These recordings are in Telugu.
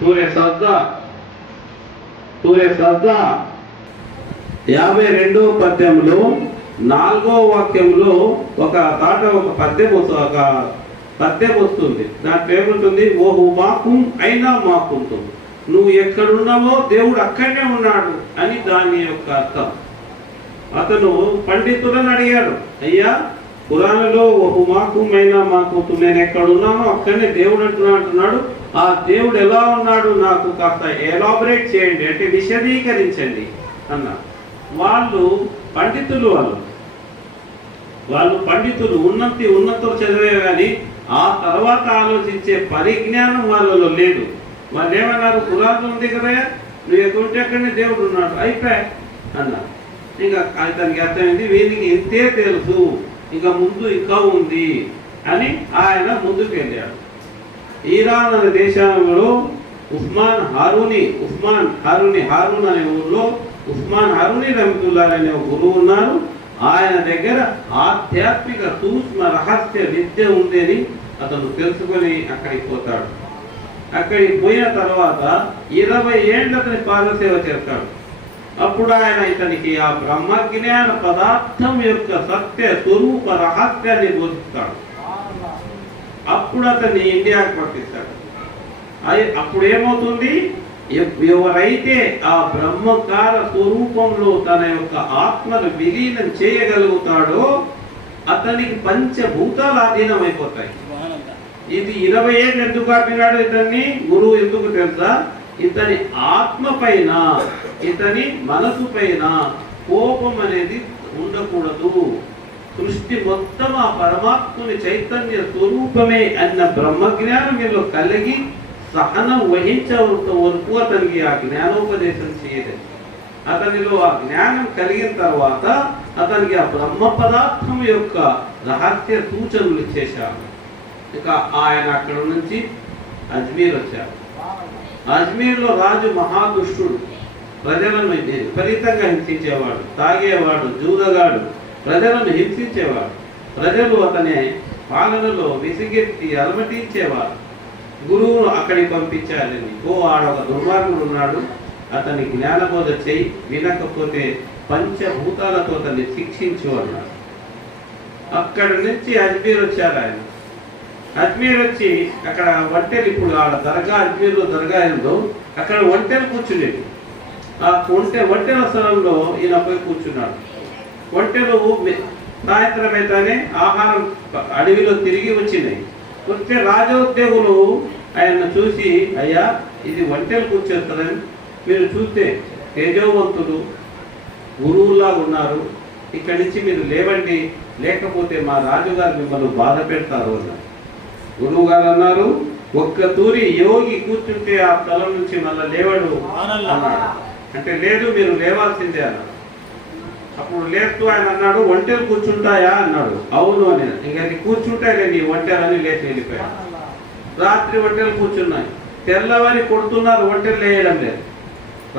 సూర్య సద్ద 52వ పద్యంలో 4వ వాక్యంలో ఒక పద్యం వస్తుంది. దాంట్లో ఏముంటుంది? ఓహు మాకు అయినా మాకుంటుంది, నువ్వు ఎక్కడున్నావో దేవుడు అక్కడనే ఉన్నాడు అని దాని యొక్క అర్థం. అతను పండితులను అడిగాడు, అయ్యా పురాణంలో ఓహు మాకు అయినా మాకుంటుంది, నేను ఎక్కడున్నానో అక్కడనే దేవుడు అంటున్నాడు. ఆ దేవుడు ఎలా ఉన్నాడు నాకు కాస్త ఎలాబరేట్ చేయండి, అంటే విశదీకరించండి అన్నారు. వాళ్ళు పండితులు ఉన్నతులు చదివే కానీ ఆ తర్వాత ఆలోచించే పరిజ్ఞానం వాళ్ళలో లేదు. వాళ్ళు ఏమన్నారు? పురాణం ఉంది కదా, నువ్వు ఎక్కడుంటే అక్కడనే దేవుడు ఉన్నాడు, అయిపోయా అన్నారు. ఇంకా అతనికి అర్థమైంది, వీరికి ఇంతే తెలుసు, ఇంకా ముందు ఇంకా ఉంది అని ఆయన ముందుకు వెళ్ళాడు. ఇరాన్ అనే దేశంలో హారూన్ అనే ఊళ్ళో ఉస్మాన్ హారూని రహమతుల్లా అనే ఒక గురువు ఉన్నారు. ఆయన దగ్గర ఆధ్యాత్మిక సూక్ష్మ రహస్య విద్య ఉందని అతను తెలుసుకొని అక్కడికి పోతాడు. అక్కడికి పోయిన తర్వాత 20 ఏళ్ళు అతని పాదసేవ చేస్తాడు. అప్పుడు ఆయన ఇతనికి ఆ బ్రహ్మజ్ఞాన పదార్థం యొక్క సత్య స్వరూప రహస్యాన్ని బోధిస్తాడు. అప్పుడు అతన్ని ఇండియాకి పంపిస్తాడు. అప్పుడు ఏమవుతుంది? ఎవరైతే ఆ బ్రహ్మకార స్వరూపంలో తన యొక్క ఆత్మను విలీనం చేయగలుగుతాడో అతనికి పంచభూతాలు అధీనం అయిపోతాయి. ఇది 20 ఏళ్ళు ఎందుకు ఆపినాడు ఇతన్ని గురువు? ఎందుకు తెలుసా? ఇతని ఆత్మ పైన, ఇతని మనసు పైన కోపం అనేది ఉండకూడదు. సృష్టి మొత్తం ఆ పరమాత్ముని చైతన్య స్వరూపమే అన్న బ్రహ్మజ్ఞానం వీళ్ళు కలిగి సహనం వహించవలసిన వరకు అతనికి ఆ జ్ఞానోపదేశం చేయలేదు. అతనిలో ఆ జ్ఞానం కలిగిన తర్వాత అతనికి ఆ బ్రహ్మ పదార్థం యొక్క రహస్య సూచనలు ఇచ్చేశారు. ఇక ఆయన అక్కడ నుంచి అజ్మీర్ వచ్చారు. అజ్మీర్లో రాజు మహాదుష్టుడు, ప్రజలను విపరీతంగా హింసించేవాడు, తాగేవాడు, జూదగాడు, ప్రజలను హింసించేవాడు. ప్రజలు అతని పాలనలో విసిగెత్తి అలమటించేవారు. గురువును అక్కడికి పంపించాలని, ఆడొక దుర్మార్గుడు ఉన్నాడు, అతని జ్ఞానబోధ చేయి, వినకపోతే పంచభూతాలతో అతన్ని శిక్షించు అన్నాడు. అక్కడి నుంచి అజ్మీర్ వచ్చారు ఆయన. అజ్మీర్ వచ్చి అక్కడ ఒంటెలు, ఇప్పుడు ఆడ దర్గా, అజ్మీర్లో దర్గా ఏందో అక్కడ ఒంటెలు కూర్చునేది. ఆ ఒంటెల స్థలంలో ఈయన పోయి కూర్చున్నాడు. ఒంటెలు సాయంత్రం అయితేనే ఆహారం అడవిలో తిరిగి వచ్చినాయి. వస్తే రాజోద్యోగులు ఆయన చూసి, అయ్యా ఇది ఒంటెలు కూర్చోస్తుందని మీరు చూస్తే తేజోవంతులు గురువులాగా ఉన్నారు, ఇక్కడి నుంచి మీరు లేవండి, లేకపోతే మా రాజుగారు మిమ్మల్ని బాధ పెడతారు అన్నారు. గురువు గారు అన్నారు, ఒక్క తూరి యోగి కూర్చుంటే ఆ స్థలం నుంచి మళ్ళీ లేవడు అన్నాడు. అంటే లేదు, మీరు లేవాల్సిందే అన్నాడు. అప్పుడు లేస్తూ ఆయన అన్నాడు, ఒంటెలు కూర్చుంటాయా అన్నాడు. అవును అని. ఇంకా కూర్చుంటాయి నీ ఒంటెలని లేచి వెళ్ళిపోయాడు. రాత్రి ఒంటెలు కూర్చున్నాయి, తెల్లవారి కొడుతున్నారు, ఒంటెలు వేయడం లేదు.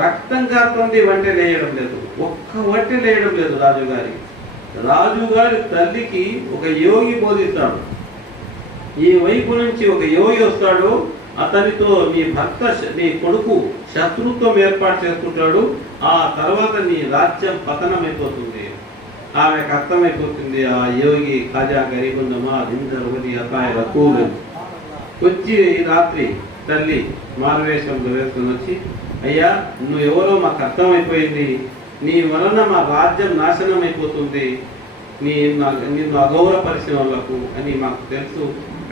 రక్తం కాస్తుంది, ఒంటెలు వేయడం లేదు. ఒక్క ఒంటెలు వేయడం లేదు. రాజుగారి తల్లికి ఒక యోగి బోధిస్తాడు. ఈ వైపు నుంచి ఒక యోగి వస్తాడు, అతనితో నీ భర్త, నీ కొడుకు శత్రుత్వం ఏర్పాటు చేసుకుంటాడు. ఆ తర్వాత నీ రాజ్యం పతనమైపోతుంది. ఆమెకు అర్థమైపోతుంది, ఆ యోగి ఖాజా గరీబున్నమా దిందరుగది అపాయ రకూలు వచ్చి రాత్రి తల్లి మారువేషంలో వేసుకొని వచ్చి, అయ్యా నువ్వు ఎవరో మాకు అర్థమైపోయింది, నీ వలన మా రాజ్యం నాశనం అయిపోతుంది, నిన్ను అగౌరవపరిచిన వాళ్ళకు అని మాకు తెలుసు.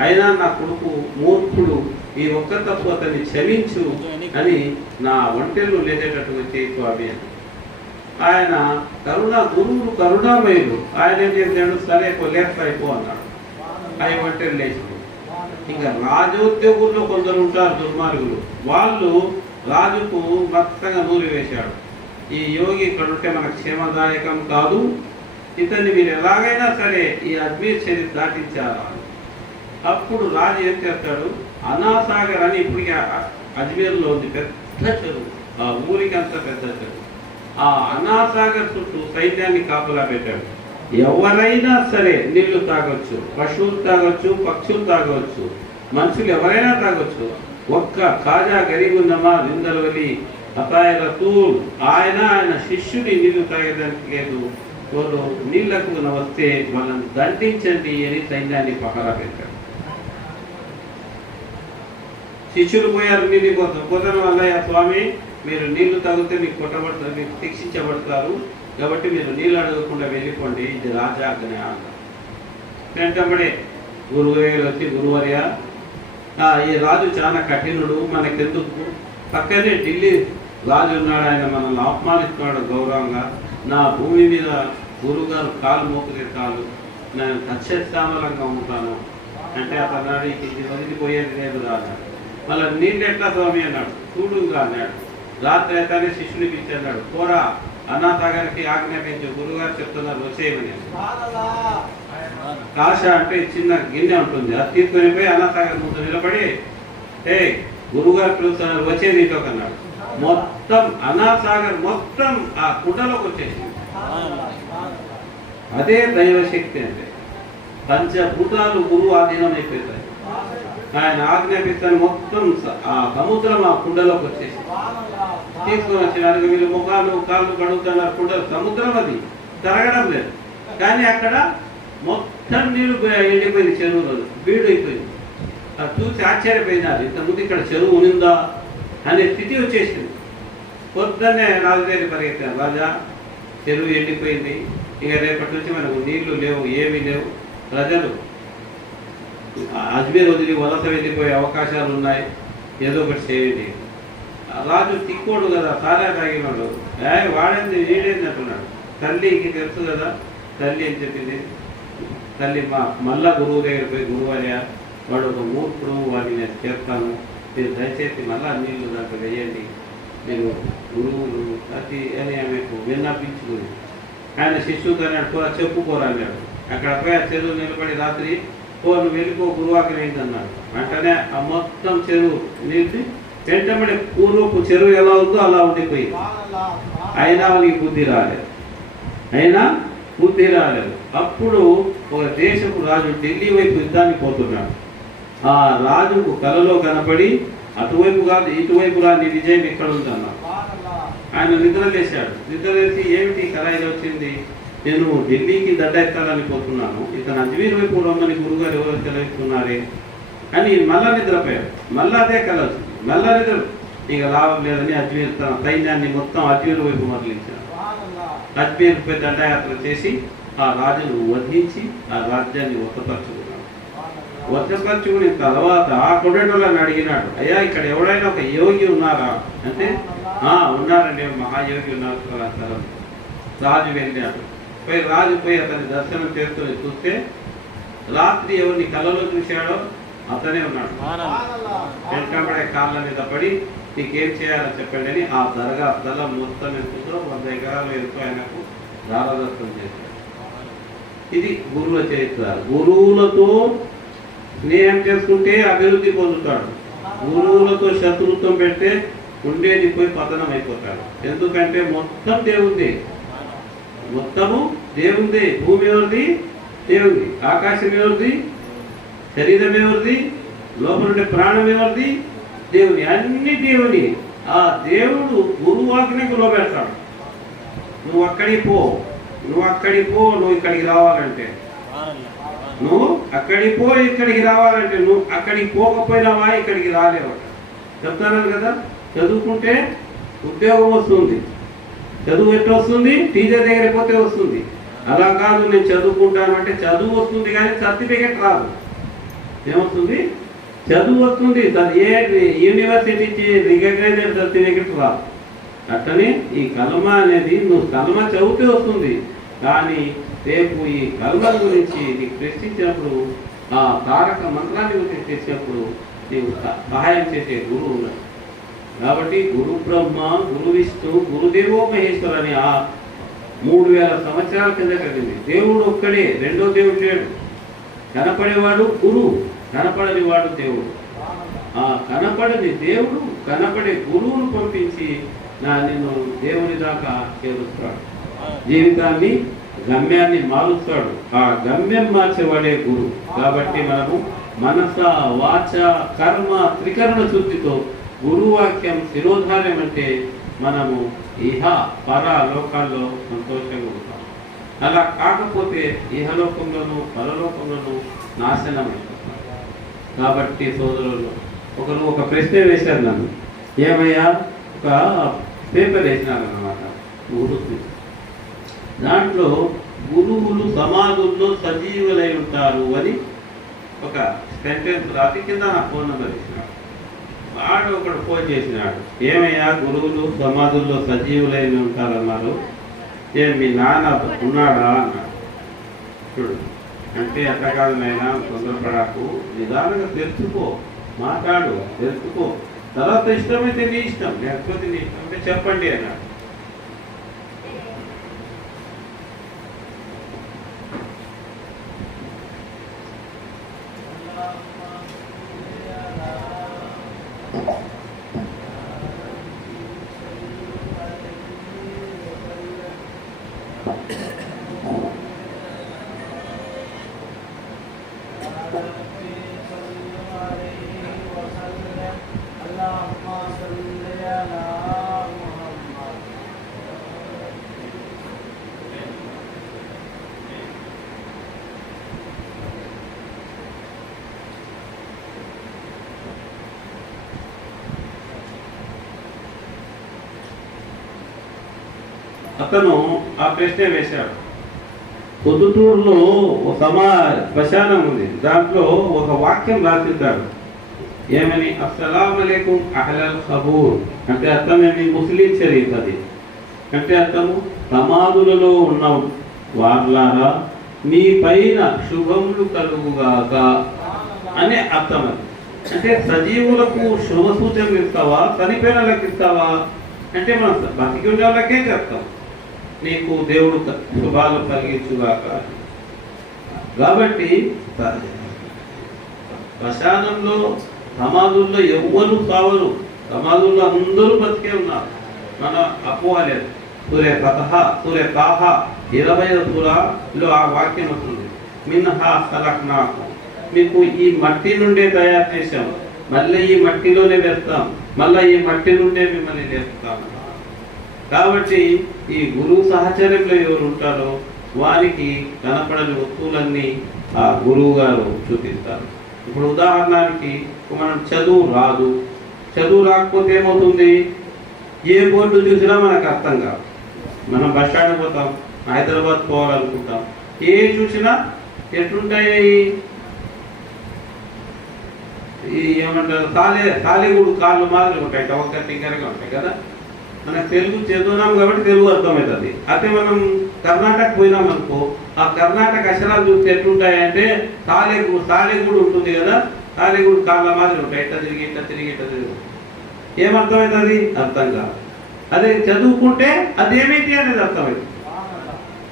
అయినా నా కొడుకు మూర్ఖుడు, ఈ ఒక్క తప్పు అతన్ని క్షమించు అని నా ఒంటెలు లేచేటట్టుగా చేయి స్వామి అని. ఆయన గురువులు కరుణామయులు. ఆయన ఏం చేశాడు, సరే లేకపోయిపో అన్నాడు. ఆయన ఒంటెలు లేచి. ఇంకా రాజోద్యోగుల్లో కొందరు ఉంటారు దుర్మార్గులు, వాళ్ళు రాజుకు మొత్తంగా నూరి వేశాడు. ఈ యోగి ఇక్కడ ఉంటే మనకు క్షేమదాయకం కాదు, ఇతన్ని మీరు ఎలాగైనా సరే ఈ అజ్మీర్ షరీఫ్ దాటించారా. అప్పుడు రాజు ఏం చేస్తాడు, అనాసాగర్ అని ఇప్పటికి అజ్మీర్లో ఉంది పెద్ద చెరువు, ఆ ఊరికి అంత పెద్ద చెరువు. ఆ అనాసాగర్ చుట్టూ సైన్యాన్ని కాపలా పెట్టాడు. ఎవరైనా సరే నీళ్లు తాగొచ్చు, పశువులు తాగొచ్చు, పక్షులు తాగవచ్చు, మనుషులు ఎవరైనా తాగొచ్చు. ఒక్క ఖాజా గరీబున్నమా నిందరవలి అపాయరతూల్ ఆయన శిష్యుని నీళ్లు తాగేదానికి లేదు. వాళ్ళు నీళ్లకు వస్తే వాళ్ళని దండించండి అని సైన్యాన్ని పహరా పెట్టాడు. శిష్యులు పోయారు నీళ్ళు కోసం. పోతాను వల్లయ్య స్వామి, మీరు నీళ్లు తాగితే మీకు కొట్టబడతారు, మీకు శిక్షించబడతారు, కాబట్టి మీరు నీళ్ళు అడగకుండా వెళ్ళిపోండి, ఇది రాజాజ్ఞ అన్నారు. వెంటబడే గురువర్యులు వచ్చి, గురువర్య ఈ రాజు చాలా కఠినుడు, మనకెందుకు, పక్కనే ఢిల్లీ రాజు ఉన్నాడు, ఆయన మనల్ని అవమానిస్తున్నాడు గౌరవంగా, నా భూమి మీద గురువుగారు కాలు మోకునే కాలు, నేను సస్యశ్యామలంగా ఉంటాను అంటే అతన్నాడు, ఇది వదిలిపోయేది లేదు రాజు. మళ్ళీ నీళ్ళు ఎట్లా స్వామి అన్నాడు, చూడుగా అన్నాడు. రాత్రి అయితేనే శిష్యునికి ఇచ్చాడు, పోరా అనాథగారికి ఆజ్ఞాపించు, గురువుగారు చెప్తున్నారు వచ్చేయమని. కాష అంటే చిన్న గిన్నె ఉంటుంది, అది తీసుకొని పోయి అనాథగారి ముందు నిలబడి, గురువుగారు పిలుస్తున్నారు వచ్చే నీతో అన్నాడు. మొత్తం అనాథసాగర్ మొత్తం ఆ కుండలోకి వచ్చేసింది. అదే దైవశక్తి అంటే. పంచభూతాలు గురువు ఆధీనం అయిపోతాయి. ఆయన ఆజ్ఞాపిస్తాను మొత్తం ఆ సముద్రం ఆ కుండలోకి వచ్చేసి తీసుకొని వచ్చినారు. వీళ్ళు ముఖాలు కాళ్ళు కడుగుతున్నారు, కుండ సముద్రం అది తరగడం లేదు. కానీ అక్కడ మొత్తం నీరు ఎండిపోయింది, చెరువులో బీడు అయిపోయింది. అది చూసి ఆశ్చర్యపోయినారు, ఇంతకుముందు ఇక్కడ చెరువు ఉనిందా అనే స్థితి వచ్చేసింది. పొద్దున్నే రాజు దగ్గర పరిగెత్తారు, రాజా చెరువు ఎండిపోయింది, ఇక రేపటి నుంచి మనకు నీళ్లు లేవు, ఏమీ లేవు, ప్రజలు అజ్మీర్ వదిలి వలస వెళ్ళిపోయే అవకాశాలు ఉన్నాయి, ఏదో ఒకటి చేయండి. రాజు తిక్కోడు కదా, సారా తాగినాడు, వాడేంది వీడేంది అంటున్నాడు. తల్లికి తెలుసు కదా, తల్లి అని చెప్పింది. తల్లి మళ్ళా గురువు దగ్గర పోయి, గురువర్య వాడు ఒక మూర్ఖుడు, వాడిని నేను చేస్తాను, మీరు దయచేసి మళ్ళా నీళ్లు దాంట్లో వేయండి, మీరు గురువులు అది అని ఆమెకు విన్నపించుకుని ఆయన శిష్యుడు అన్నాడు, పోరా చెప్పుకోరా అన్నాడు. అక్కడ పోయి ఆ చెరువు నిలబడి రాత్రి, నువ్వు వెళ్ళిపో గురువాకి అన్నాడు. వెంటనే ఆ మొత్తం చెరువు నీటి వెంటబడి పూర్వపు చెరువు ఎలా ఉందో అలా ఉండిపోయింది. అయినా వాళ్ళకి బుద్ధి రాలేదు. అప్పుడు ఒక దేశపు రాజు ఢిల్లీ వైపు యుద్ధానికి పోతున్నాడు. ఆ రాజుకు కలలో కనపడి, అటువైపు కాదు ఇటువైపు రా, నీ విజయం ఎక్కడ ఉందన్నాడు. ఆయన నిద్రలేశాడు. నిద్రలేసి ఏమిటి కళ ఇలా వచ్చింది, నేను ఢిల్లీకి దడ్డెత్తాలని పోతున్నాను, ఇతను అజ్మీర్ వైపు రమ్మని గురుగారు ఎవరు తెలియకున్నారే అని మళ్ళా నిద్రపోయాడు. మళ్ళా అదే కళ వచ్చింది. మళ్ళా నిద్ర, ఇక లాభం లేదని అజ్మీర్ తన సైన్యాన్ని మొత్తం అజ్మీర్ వైపు మరలించాడు. అజ్మీర్ పై దండయాత్ర చేసి ఆ రాజును వధించి ఆ రాజ్యాన్ని వశపరుచుకుని తర్వాత ఆ కొండటోళ్ళని అడిగినాడు, అయ్యా ఇక్కడ ఎవడైనా ఒక యోగి ఉన్నారా అంటే, ఉన్నారండి, మహాయోగి ఉన్నారు. రాజు వెళ్ళాడు. రాజు పోయి అతని దర్శనం చేసుకుని చూస్తే రాత్రి ఎవరిని కళ్ళలో చూశాడో అతనే ఉన్నాడు. వెంటబడే కాళ్ళ మీద పడి, నీకేం చేయాలో చెప్పండి అని ఆ దర్గా స్థలం మొత్తం ఎంతో 100 ఎకరాలు ఎంతో ఆయనకు దారాదత్తం చేశాడు. ఇది గురువుల చరిత్ర. గురువులతో స్నేహం చేసుకుంటే అభివృద్ధి పొందుతాడు, గురువులతో శత్రుత్వం పెడితే ఉండేది పోయి పతనం అయిపోతాడు. ఎందుకంటే మొత్తం దేవుంది, మొత్తము దేవుంది. భూమి ఎవరిది? దేవుంది. ఆకాశం ఎవరిది? శరీరం ఎవరిది? లోపల ఉండే ప్రాణం ఎవరిది? దేవుని. అన్ని దేవుని. ఆ దేవుడు గురువాజ్ఞకు లోబెడతాడు. నువ్వు అక్కడికి పో, నువ్వు ఇక్కడికి రావాలంటే, నువ్వు అక్కడికి పో, ఇక్కడికి రావాలంటే, నువ్వు అక్కడికి పోకపోయినావా ఇక్కడికి రాలేవు. చెప్తాను కదా, చదువుకుంటే ఉద్యోగం వస్తుంది, చదువు ఎట్లా వస్తుంది? టీచర్ దగ్గర పోతే వస్తుంది. అలా కాదు, నేను చదువుకుంటాను అంటే చదువు వస్తుంది కానీ సర్టిఫికెట్ రాదు. ఏమొస్తుంది? చదువు వస్తుంది, ఏ యూనివర్సిటీ రికగ్నైజ్డ్ సర్టిఫికెట్ రాదు. అట్లనే ఈ కలమ అనేది నువ్వు కలమ చదివితే వస్తుంది, కానీ రేపు ఈ కలమ గురించి నీకు ప్రశ్నించినప్పుడు, ఆ తారక మంత్రాన్ని గురించి చేసినప్పుడు నీకు సహాయం చేసే గురువు ఉన్నాడు. కాబట్టి గురు బ్రహ్మ, గురు విష్ణు, గురుదేవో మహేశ్వర అని ఆ 3000 సంవత్సరాల కింద కలిగింది. దేవుడు ఒక్కడే, రెండో దేవుడు లేడు. కనపడేవాడు గురువు, కనపడని వాడు దేవుడు. ఆ కనపడని దేవుడు కనపడే గురువును పంపించి నిన్ను దేవుని దాకా చేరుస్తాడు. జీవితాన్ని, గమ్యాన్ని మారుస్తాడు. ఆ గమ్యం మార్చేవాడే గురువు. కాబట్టి మనము మనస, వాచ, కర్మ త్రికరణ శుద్ధితో గురువాక్యం శిరోధార్యం అంటే మనము ఇహ పర లోకాల్లో సంతోషంగా ఉంటాం. అలా కాకపోతే ఇహలోకంలోనూ పరలోకంలోనూ నాశనం అయిపోతాం. కాబట్టి సోదరులు, ఒక ప్రశ్న వేశారు నన్ను. ఏమయ్యా, ఒక పేపర్ వేసినారన్నమాట గురువు. దాంట్లో గురువులు సమాధుల్లో సజీవులై ఉంటారు అని ఒక సెంటెన్స్ రాసి కింద నా ఫోన్ నెంబర్ ఇచ్చినాడు. వాడు ఒకడు ఫోన్ చేసినాడు. ఏమయ్యా, గురువులు సమాధుల్లో సజీవులై ఉంటారన్నారు, మీ నాన్న ఉన్నాడా అన్నాడు. చూడు, అంటే అట్లా కాదు నాయనా, తొందరపడాకు, నిదానంగా తెలుసుకో, మాట్లాడు, తెలుసుకో, తర్వాత ఇష్టమైతే నీ ఇష్టం, లేకపోతే నీ ఇష్టం అంటే చెప్పండి అన్నాడు. అతను ఆ ప్రశ్న వేశాడు. పొద్దుటూరులో ఒక శ్మశానం ఉంది, దాంట్లో ఒక వాక్యం రాసిద్దాడు. ఏమని? అస్సలాము అలైకుం అహ్లల్ ఖబూర్ అంటే అర్థం ఏమి? ముస్లిం షరీఫ్ అది. అంటే అర్థము, సమాధులలో ఉన్న వార్లారా మీ పైన శుభములు కలుగుగాక అనే అర్థం అది. అంటే సజీవులకు శుభ సూచనలు ఇస్తావా, చనిపోయిన వాళ్ళకి ఇస్తావా అంటే మనం బతికి ఉండే వాళ్ళకే చెప్తాం, నీకు దేవుడు శుభాలు కలిగించుగాక. కాబట్టి శ్మశానంలో, సమాధుల్లో ఎవ్వరు కావరు, సమాధుల్లో అందరూ బతికే ఉన్నారు. మన అపోహ లేదు. సూర్య 20వ సూరాలో ఆ వాక్యం వస్తుంది. మిన్హా ఖలక్నాకుం, మీకు ఈ మట్టి నుండే తయారు చేశాం, మళ్ళీ ఈ మట్టిలోనే వేస్తాం, మళ్ళీ ఈ మట్టి నుండే మిమ్మల్ని లేపుతాం. కాబట్టి ఈ గురువు సహచర్యంలో ఎవరు ఉంటారో వారికి కనపడని వస్తువులన్నీ ఆ గురువు గారు చూపిస్తారు. ఇప్పుడు ఉదాహరణకి మనం చదువు రాదు, చదువు రాకపోతే ఏమవుతుంది? ఏ బోర్డు చూసినా మనకు అర్థం కాదు. మనం బస్ స్టాండ్ పోతాం, హైదరాబాద్ పోవాలనుకుంటాం, ఏ చూసినా ఎట్లుంటాయి, ఈ ఏమంటారు, తాలిగూడు కాళ్ళు మాదిరి ఉంటాయి, ఒక్క టింకరగా ఉంటాయి కదా. మనకు తెలుగు చదువున్నాం కాబట్టి తెలుగు అర్థమవుతుంది. అయితే మనం కర్ణాటక పోయినాం అనుకో, ఆ కర్ణాటక అక్షరాలు చూస్తే ఎట్లుంటాయంటే తాలిగూడు ఉంటుంది కదా, తాలిగూడు కాళ్ళ మాదిరి ఉంటాయి, ఇట్లా తిరిగి ఇట్లా తిరిగి ఇట్లా తిరిగి. ఏమర్థమవుతుంది? అర్థం కాదు. అదే చదువుకుంటే అదేమిటి అనేది అర్థమవుతుంది.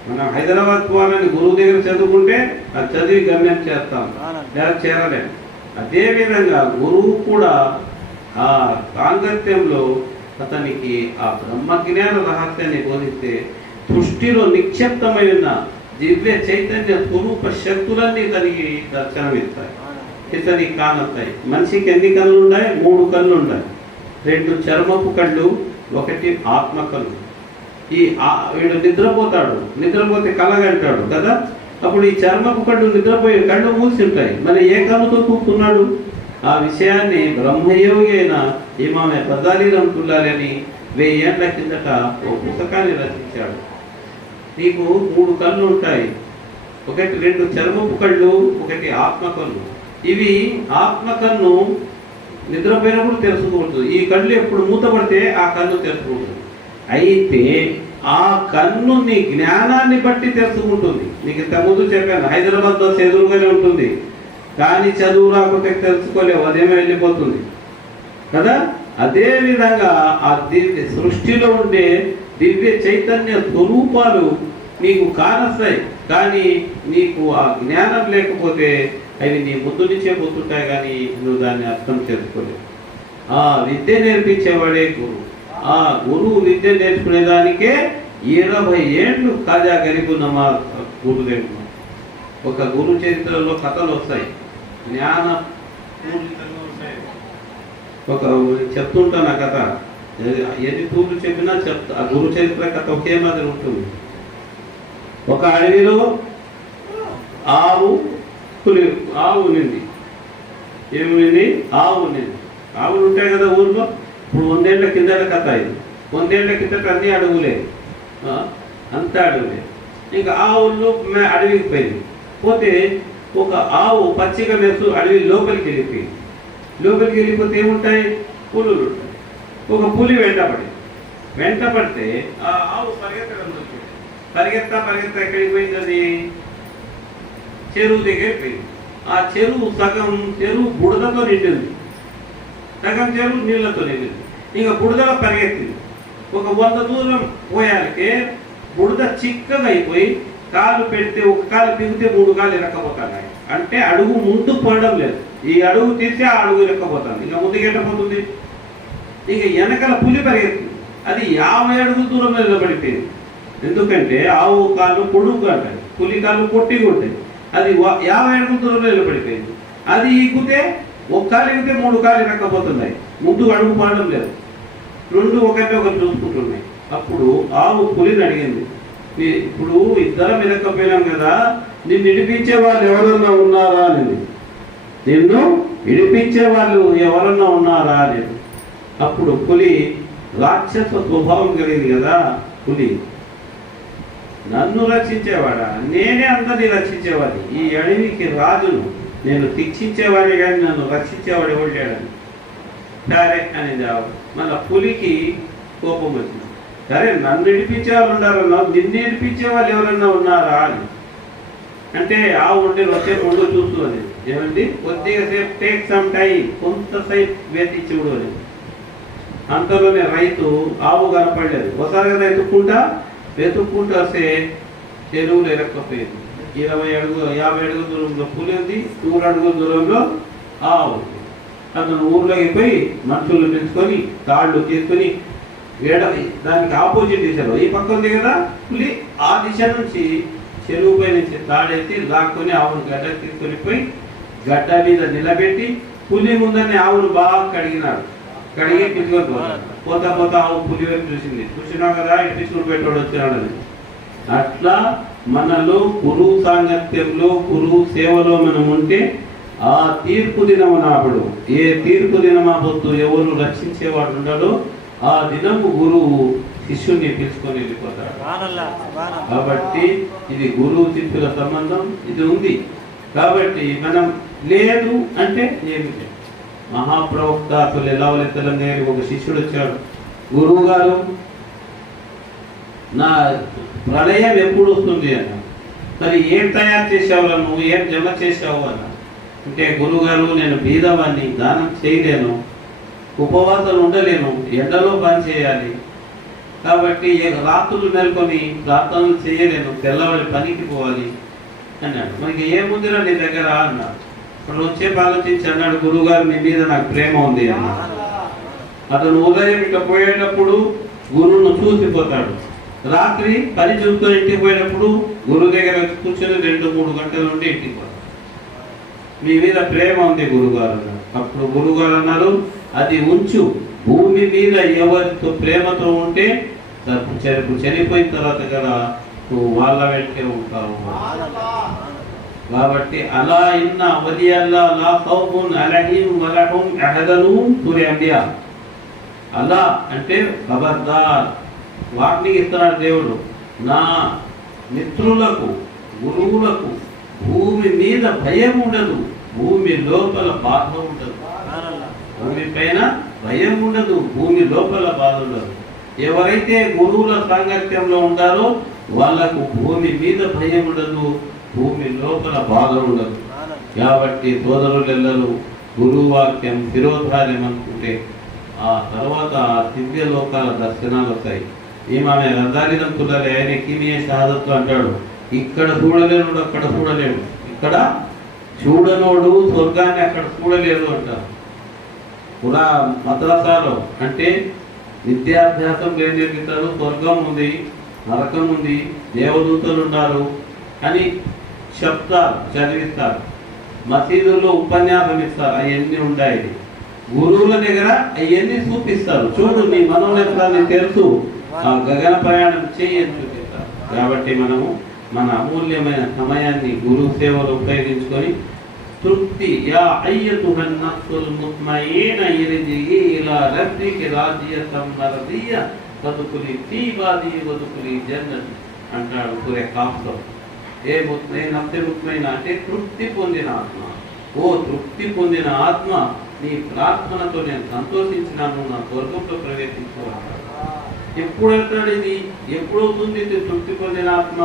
మనం హైదరాబాద్ పోవాలని గురువు దగ్గర చదువుకుంటే అది చదివి గమ్యం చేస్తాం, లేదా చేరలేము. అదేవిధంగా గురువు కూడా ఆ సాంగత్యంలో అతనికి ఆ బ్రహ్మజ్ఞాన రహస్యాన్ని బోధిస్తే సృష్టిలో నిక్షిప్తమై ఉన్న దివ్య చైతన్య స్వరూప శక్తులన్నీ ఇతనికి దర్శనమిస్తాయి, ఇతనికి కానొస్తాయి. మనిషికి ఎన్ని కళ్ళు ఉన్నాయి? 3 కళ్ళు ఉన్నాయి. 2 చర్మపు కళ్ళు, 1 ఆత్మ కళ్ళు. వీడు నిద్రపోతాడు, నిద్రపోతే కలగంటాడు కదా. అప్పుడు ఈ చర్మపు కళ్ళు నిద్రపోయే కళ్ళు మూసి ఉంటాయి, మరి ఏ కళ్ళుతో కూర్చున్నాడు? ఆ విషయాన్ని బ్రహ్మయోగి అయిన ఇమాం గజాలీ రహ్మతుల్లాహి అని 1000 ఏళ్ల కిందట ఓ పుస్తకాన్ని రచించాడు. నీకు 3 కళ్ళు ఉంటాయి, ఒకటి 2 చర్మపు కళ్ళు, ఒకటి ఆత్మకన్ను. ఇవి ఆత్మకన్ను నిద్రపోయినప్పుడు తెలుసుకుంటుంది, ఈ కళ్ళు ఎప్పుడు మూతపడితే ఆ కన్ను తెలుసుకుంటుంది. అయితే ఆ కన్ను నీ జ్ఞానాన్ని బట్టి తెలుసుకుంటుంది. నీకు ఇంతకుముందు చెప్పాను, హైదరాబాద్ బస్ ఎదురుగానే ఉంటుంది, కానీ చదువు రాకుంటే తెలుసుకోలేవు, అదేమో వెళ్ళిపోతుంది కదా. అదే విధంగా ఆ దివ్య సృష్టిలో ఉండే దివ్య చైతన్య స్వరూపాలు నీకు కానొస్తాయి, కానీ నీకు ఆ జ్ఞానం లేకపోతే అవి నీ ముందు నుంచే పోతుంటాయి, కానీ నువ్వు దాన్ని అర్థం చేసుకోలేవు. ఆ విద్య నేర్పించేవాడే గురువు. ఆ గురువు విద్య నేర్చుకునేదానికే 20 ఏళ్ళు ఖాజా గరీబ్ నవాజ్ గురుదేవుడు. ఒక గురు చరిత్రలో కథలు వస్తాయి, జ్ఞాన పూరితంగా ఉంటాయి. ఒక చెప్తుంటాను ఆ కథ, ఎన్ని తూర్లు చెప్పినా చెప్తా. ఆ గురు చరిత్ర కథ ఒకే మాదిరి ఉంటుంది. ఒక అడవిలో ఆవు నింది. ఏమి ఆవు నింది. ఆవులు ఉంటాయి కదా ఊళ్ళో. ఇప్పుడు 100 ఏళ్ల కిందట కథ ఇది. 100 ఏళ్ల కిందట అన్ని అడవులే, అంతా అడవులే. ఇంకా ఆవులు అడవికి పోయింది. పోతే ఒక ఆవు పచ్చిక మేసు అడవి లోపలికి వెళ్ళిపోయింది. లోపలికి వెళ్ళిపోతే ఏముంటాయి, పులులు ఉంటాయి. ఒక పులి వెంటపడితే ఆ ఆవు పరిగెత్తడం దొరికింది. పరిగెత్తా ఎక్కడికి పోయింది, అది చెరువు దగ్గర పోయింది. ఆ చెరువు సగం చెరువు బుడదతో నిండింది, సగం చెరువు నీళ్లతో నిండింది. ఇంకా బుడదలో పరిగెత్తింది. ఒక 100 దూరం పోయాలికే బుడద చిక్కగా అయిపోయి కాలు పెడితే ఒక కాలు పిగితే 3 కాలు ఇరక్కపోతున్నాయి. అంటే అడుగు ముందు పడడం లేదు, ఈ అడుగు తీస్తే ఆ అడుగు ఇరక్కపోతుంది. ఇంకా ముందుకెట్టపోతుంది. ఇక వెనకాల పులి పరిగెత్తింది, అది 50 అడుగుల దూరంలో నిలబడిపోయింది. ఎందుకంటే ఆవు కాళ్ళు పొడుగుగా ఉంటాయి, పులి కాళ్ళు పొట్టిగా ఉంటాయి. అది 50 అడుగుల దూరంలో నిలబడిపోయింది. అది ఈగితే ఒక కాలు ఎగితే 3 కాలు ఇరక్కపోతున్నాయి, ముందు అడుగు పడడం లేదు, 2 ఒకటి చూసుకుంటున్నాయి. అప్పుడు ఆవు పులిని అడిగింది, ఇప్పుడు ఇద్దరం ఇరక్కపోయినాం కదా, నిన్ను ఇడిపించే వాళ్ళు ఎవరన్నా ఉన్నారా అని. నిన్ను ఇడిపించే వాళ్ళు ఎవరన్నా ఉన్నారా అని. అప్పుడు పులి రాక్షస స్వభావం కలిగింది కదా పులి, నన్ను రక్షించేవాడా, నేనే అందరినీ రక్షించేవాడిని, ఈ అడవికి రాజును, నేను శిక్షించేవాడిని కానీ నన్ను రక్షించేవాడు ఎవరు లేడని. సరే అనేది ఆవు. మళ్ళీ పులికి కోపం వచ్చింది, సరే నన్ను ఇడిపించే వాళ్ళు ఉన్నారన్నా, నిన్ను ఇడిపించే వాళ్ళు ఎవరన్నా ఉన్నారా అని. అంటే ఆవు ఉండే వచ్చే ముందు చూస్తుంది, ఏమండి కొద్దిగా సేపు టేక్ సమ్ టైం, కొంతసేపు వేచి చూడు అని. అంతలోనే రైతు ఆవు కనపడలేదు. ఒకసారి కదా వెతుక్కుంటా వస్తే చెరువులు ఎరక్కపోయింది. 50 అడుగుల దూరంలో పులి ఉంది, 100 అడుగుల దూరంలో ఆవు. అతను ఊర్లోకి పోయి మనుషులు పిలుచుకొని తాళ్ళు తీసుకొని దానికి ఆపోజిట్ దిశలో, ఈ పక్క ఉంది కదా పులి, ఆ దిశ నుంచి చెరువుపై నుంచి తాడేసి లాక్కొని ఆవును గడ్డ తీసుకొని పోయి గడ్డ మీద నిలబెట్టి పులి ముందరిని ఆవును బాగా కడిగి పిలుచుకొని పోతా ఆవు పులి వైపు చూసినా కదా ఇంటి చూడు పెట్టాడు వచ్చినాడని. అట్లా మనలో గురువు సాంగత్యంలో గురువు సేవలో మనం ఉంటే ఆ తీర్పు దినమునప్పుడు, ఏ తీర్పు దినమాపొద్దు ఎవరు రక్షించేవాడు ఉండడో ఆ దినము గురువు శిష్యుని పిలుచుకొని వెళ్ళిపోతాడు. కాబట్టి ఇది గురువు శిష్యుల సంబంధం ఇది ఉంది. కాబట్టి మనం లేదు అంటే ఏమిటి, మహాప్రవక్త అసలు ఎలా తెలంగాణ ఒక శిష్యుడు వచ్చాడు, గురువు గారు నా ప్రళయం ఎప్పుడు వస్తుంది అన్న. మరి ఏం తయారు చేసావు, నువ్వు ఏం జమ చేసావు అన్న. అంటే గురువుగారు నేను బీదవాన్ని, దానం చేయలేను, ఉపవాసాలు ఉండలేను, ఎండలో పని చేయాలి, కాబట్టి రాత్రులు మేల్కొని ప్రార్థనలు చేయలేను, తెల్లవారి పనికి పోవాలి అన్నాడు. మనకి ఏముందిరా నీ దగ్గర అన్నాడు. ఇప్పుడు వచ్చేపు ఆలోచించి అన్నాడు, గురువుగారు మీ మీద నాకు ప్రేమ ఉంది అన్నాడు. అతను ఉదయం ఇట్లా పోయేటప్పుడు గురువును చూసిపోతాడు, రాత్రి పని చూసుకొని ఇంటికి పోయేటప్పుడు గురువు దగ్గర కూర్చొని 2-3 గంటలు ఉండి ఇంటికి పోతాడు. మీ మీద ప్రేమ ఉంది గురువుగారు అన్నారు. అప్పుడు గురువుగారు అన్నారు, అది ఉంచు, భూమి మీద ఎవరితో ప్రేమతో ఉంటే చనిపోయిన తర్వాత కదా నువ్వు వాళ్ళ వెంటే ఉంటావు. కాబట్టి అలా ఇన్న వలియల్లా లా ఖౌఫున్ అలైహిం వలహుం యహజనూన్ సూర అంబియా అలా అంటే ఖబర్దార్, వార్నింగ్ ఇస్తున్నాడు దేవుడు. నా మిత్రులకు, గురువులకు భూమి మీద భయం ఉండదు, భూమి లోపల బాధ ఉండదు. భూమి పైన భయం ఉండదు, భూమి లోపల బాధ ఉండదు. ఎవరైతే గురువుల సాంగత్యంలో ఉంటారో వాళ్ళకు భూమి మీద భయం ఉండదు, భూమి లోపల బాధ ఉండదు. కాబట్టి సోదరులెల్లరూ గురువు వాక్యం శిరోధార్యం అనుకుంటే ఆ తర్వాత ఆ దివ్య లోకాల దర్శనాలు వస్తాయి. ఈమె రద్దాలినం తుల్లాలి, ఆయన కిమియే షహాదత్తు అంటాడు. ఇక్కడ చూడలేనుడు అక్కడ చూడలేడు, ఇక్కడ చూడనోడు స్వర్గాన్ని అక్కడ చూడలేడు అంటారు. కూడా మద్రసాలో అంటే విద్యాభ్యాసం నేర్పిస్తారు. స్వర్గం ఉంది, నరకం ఉంది, దేవదూతలు ఉన్నారు అని చెప్తారు, చదివిస్తారు. మసీదుల్లో ఉపన్యాసం ఇస్తారు, అవన్నీ ఉంటాయి. గురువుల దగ్గర అవన్నీ చూపిస్తారు. చూడు నీ మనోనేత్రాన్ని తెలుసు, ఆ గగన ప్రయాణం చేయని చూపిస్తారు. కాబట్టి మనము మన అమూల్యమైన సమయాన్ని గురువు సేవలు ఉపయోగించుకొని తృప్తి యా అయ్యతుహన్ నఫ్సుల్ ముత్మయిన ఇర్జిఇ ఇలా రబ్బికి రాజియతం మర్దియ వదుకులి ఫీ బాది వదుకులి జన్నత్ అంటాడు సూర్య కాఫ్లో. ఏ నఫ్సే ముత్మయిన అంటే తృప్తి పొందిన ఆత్మ. ఓ తృప్తి పొందిన ఆత్మ, నీ ప్రార్థనతో నేను సంతోషించినాను, నా స్వర్గంలో ప్రవేశించుకోవాలి. ఎప్పుడు వెళ్తాడు ఇది? ఎప్పుడవుతుంది ఇది తృప్తి పొందిన ఆత్మ?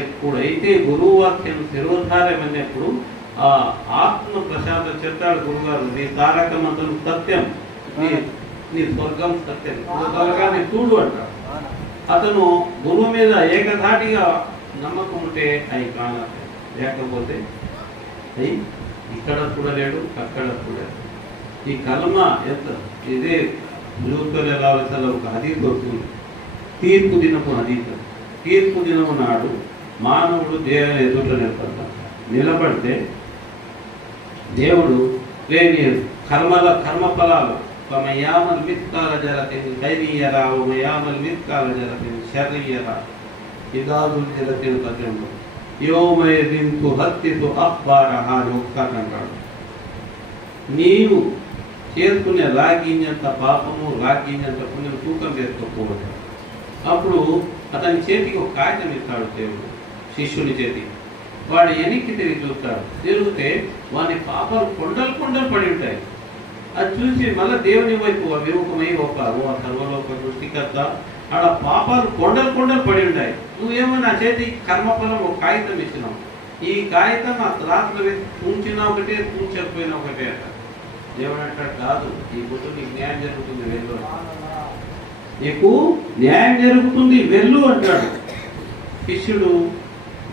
ఎప్పుడైతే గురువు వాక్యం శిరోధార్యమైనప్పుడు ఆ ఆత్మ ప్రశాంత చెప్తాడు గురుగారు, నీ తారక మంత్రం సత్యం, నీ స్వర్గం సత్యం, త్వరగానే చూడు అంటాడు. అతను గురువు మీద ఏకధాటిగా నమ్మకం ఉంటే అవి కానాలి, లేకపోతే అయి ఇక్కడ చూడలేడు, అక్కడ చూడలేడు. ఈ కల్మ ఎంత ఇదే జూతులు ఒక హదీస్ వస్తుంది, తీర్పు దినపు హదీస్. తీర్పు దినము నాడు మానవుడు దేవుని ఎదుట నిలబడితే దేవుడు లేని కర్మ ఫలాలు మయామల్ మిత్కాల జరతిని ఖైరియరా మయామల్ మిత్కాల జరతిని షర్రియరా ఇదాదుల్ జరతిని పద్యంలో యోమయదింతు హత్తితు అఖ్బారహా అని ఒకసారి అంటాడు. నీవు చేసుకునే రాగినంత పాపము, రాగినంత పుణ్యం తూకం చేసుకోకపోవడం. అప్పుడు అతని చేతికి ఒక కాగితం ఇస్తాడు దేవుడు, శిష్యుని చేతికి. వాడు వెనక్కి తిరిగి చూస్తాడు, తిరిగితే వాని పాపాలు కొండలు కొండలు పడి ఉంటాయి. అది చూసి మళ్ళీ దేవుని వైపు విముఖమై ఒక సర్వలోక సృష్టికర్త, ఆడ పాపాలు కొండలు కొండలు పడి ఉంటాయి. నువ్వేమో నా చేతి కర్మఫలం ఒక కాగితం ఇచ్చినావు, ఈ కాగితం ఆ త్రాసులు వేసి తూంచినా ఒకటే, తూంచకపోయినా ఒకటే అంట. దేవుడు అంటాడు, కాదు, ఈ బుద్ధు నీకు న్యాయం జరుగుతుంది, వెళ్ళు, నీకు న్యాయం జరుగుతుంది, వెళ్ళు అంటాడు. శిష్యుడు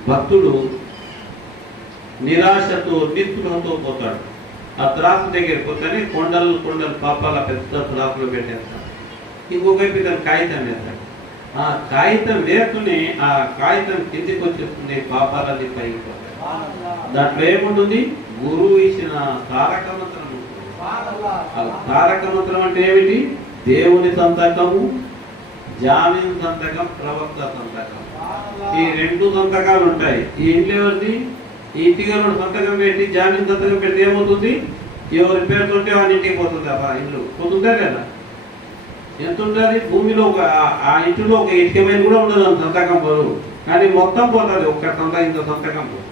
భక్తుడు నిరాశతో నిస్పృహతో పోతాడు. ఆ త్రాసు దగ్గరికి పోతానే కొండలు కొండలు పాపాల పెద్ద త్రాసులు పెట్టేస్తాడు. ఇంకొకైపు ఇతను కాగితం వేస్తాడు. ఆ కాగితం వేస్తూనే ఆ కాగితం కిందికి వచ్చేస్తుంది, పాపాలన్నీ పైకి పోతాయి. దాంట్లో ఏముంటుంది? గురువు ఇచ్చిన తారక మంత్రం ఉంటుంది. తారక మంత్రం అంటే ఏమిటి? దేవుని సంతకము, జామీన్ సంతకం, ప్రవక్త సంతకం. ఈ రెండు సంతకాలు ఉంటాయి. ఈ ఇంట్లో ఎవరిది? ఈ ఇంటికి సంతకం పెట్టి జామీన్ సంతకం పెడితే ఏమవుతుంది? ఎవరి పేరుతుంటే వాళ్ళ ఇంటికి పోతుంది. ఆ ఇల్లు పోతుందా లేదా? ఎంత ఉంటుంది? భూమిలో ఆ ఇంటిలో ఒక ఇటుకమైన కూడా ఉండదు సంతకం పోదు, కానీ మొత్తం పోతుంది. ఒక్క సంతకం, ఇంత సంతకం పోతుంది.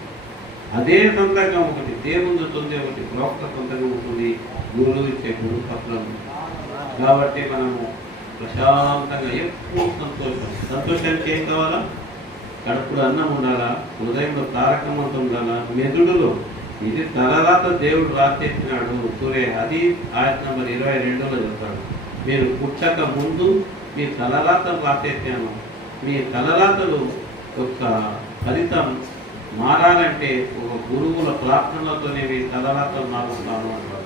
అదే సంతకం ఒకటి దేవుని ఉంటుంది, ఒకటి ప్రవక్త సంతకం ఉంటుంది, గురువు ఇచ్చే గురు పత్రం. కాబట్టి మనము ప్రశాంతంగా ఎప్పుడు సంతోషానికి ఏం కావాలా? కడుపులో అన్నం ఉండాలా, హృదయంలో తారకమంతం ఉండాలా, మెదుడులో. ఇది తలరాత దేవుడు రాసేసినాడు. సూర్య అది ఆయత్ నంబర్ 22లో చెప్తాడు, మీరు పుట్టక ముందు మీ తలరాతలు రాసేసాను, మీ తలరాతలు యొక్క ఫలితం మారాలంటే ఒక గురువుల ప్రార్థనలతోనే మీ తలరాతలు మారుస్తాను అంటారు.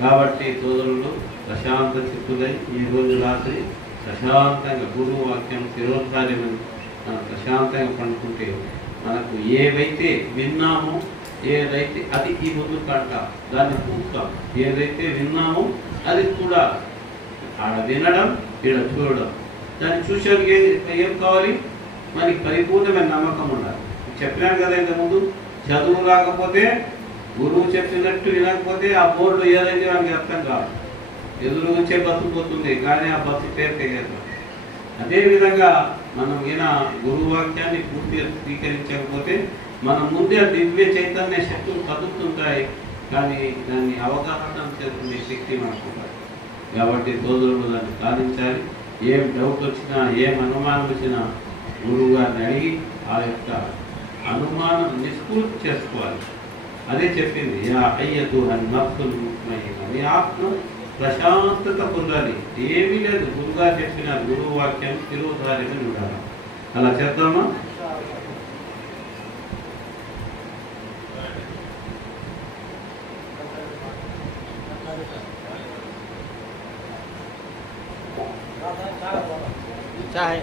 కాబట్టి సోదరులు ప్రశాంత చిత్తులై ఈరోజు రాత్రి ప్రశాంతంగా గురువు వాక్యం శిరోధార్యమని ప్రశాంతంగా పండుకుంటే మనకు ఏవైతే విన్నామో, ఏదైతే అది ఈ ముందు కంట దాన్ని చూస్తాం. ఏదైతే విన్నామో అది చూడాలి. ఆడ వినడం, ఈడ చూడడం. దాన్ని చూసేందుకు ఏం కావాలి? మనకి పరిపూర్ణమైన నమ్మకం ఉండాలి. చెప్పినాను కదా ఇంతకుముందు, చదువు రాకపోతే, గురువు చెప్పినట్టు వినకపోతే ఆ బోర్డు ఏదైతే మనకి అర్థం కాదు. ఎదురు వచ్చే బస్సు పోతుంది, కానీ ఆ బస్సు పేరు తెలియదు. అదేవిధంగా మనం ఈయన గురువాక్యాన్ని పూర్తిగా స్వీకరించకపోతే మన ముందే దివ్య చైతన్య శక్తులు కదులుతుంటాయి, కానీ దాన్ని అవగాహన చేసుకునే శక్తి మనకు ఉండాలి. కాబట్టి సోదరులు దాన్ని సాధించాలి. ఏం డౌట్ వచ్చినా, ఏం అనుమానం వచ్చినా గురువు గారిని అడిగి ఆ యొక్క అనుమానం నిష్పూర్తి చేసుకోవాలి. అదే చెప్పింది, యా అయ్యతు అని నఫ్సుల్ ముత్మయిన్న, నీ ఆత్మ ప్రశాంతత పొందాలి. ఏమీ లేదు, గురువుగారు చెప్పిన గురువు వాక్యం తిరుగుదారిని ఉండాలి. అలా చేద్దామా? चाहे